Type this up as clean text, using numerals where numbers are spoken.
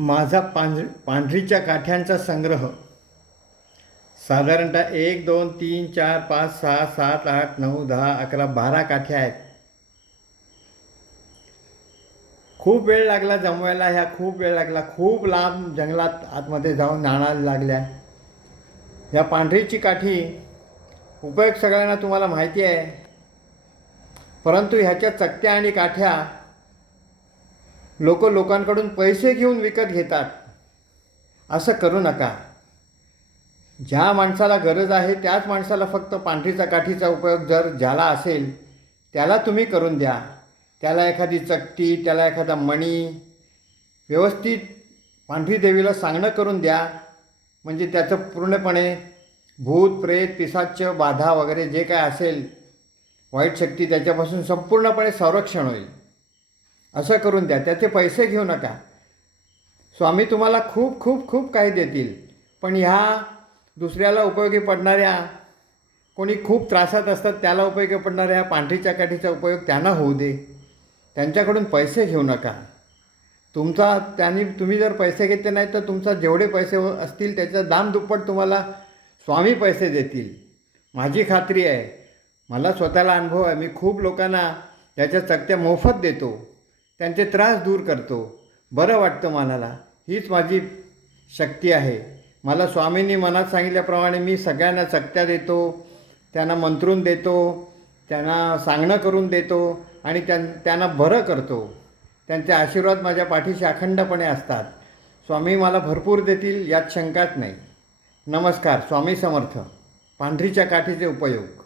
माझा पांढरीच्या काठ्यांचा संग्रह साधारणतः 1 2 3 4 5 6 7 8 9 10 11 12 काठ्या आहेत. खूप वेळ लागला जमवायला. ह्या खूप वेळ लागला. खूप लांब जंगलात आतमध्ये जाऊन आणायला लागल्या. या पांढरीची काठी उपयोग सगळ्यांना तुम्हाला माहिती आहे, परंतु ह्याच्या चकत्या आणि काठ्या लोकांकडून पैसे घेऊन विकत घेतात. असं करू नका. ज्या माणसाला गरज आहे त्याच माणसाला फक्त पांढरीचा काठीचा उपयोग जर ज्याला असेल त्याला तुम्ही करून द्या. त्याला एखादी चकटी, त्याला एखादा मणी व्यवस्थित पांढरी देवीला सांगणं करून द्या. म्हणजे त्याचं पूर्णपणे भूत प्रेत पिशाच्य बाधा वगैरे जे काय असेल वाईट शक्ती त्याच्यापासून संपूर्णपणे संरक्षण होईल. असं करून द्या. त्याचे पैसे घेऊ नका. स्वामी तुम्हाला खूप खूप खूप काही देतील, पण ह्या दुसऱ्याला उपयोगी पडणाऱ्या, कोणी खूप त्रासात असतात त्याला उपयोगी पडणाऱ्या पांढरीच्या काठीचा उपयोग त्यांना होऊ दे. त्यांच्याकडून पैसे घेऊ नका. तुम्ही जर पैसे घेतले नाही तर तुमचा जेवढे पैसे असतील त्याच्या दामदुप्पट तुम्हाला स्वामी पैसे देतील. माझी खात्री आहे. मला स्वतःला अनुभव आहे. मी खूप लोकांना त्याच्या चकत्या मोफत देतो. त्यांचे त्रास दूर करतो. बरं वाटतं मनाला. हीच माझी शक्ती आहे. मला स्वामींनी मनात सांगितल्याप्रमाणे मी सगळ्यांना चकत्या देतो, त्यांना मंत्रून देतो, त्यांना सांगणं करून देतो आणि त्यांना बरं करतो. त्यांचे आशीर्वाद माझ्या पाठीशी अखंडपणे असतात. स्वामी मला भरपूर देतील यात शंकाच नाही. नमस्कार. स्वामी समर्थ. पांढरीच्या काठीचे उपयोग.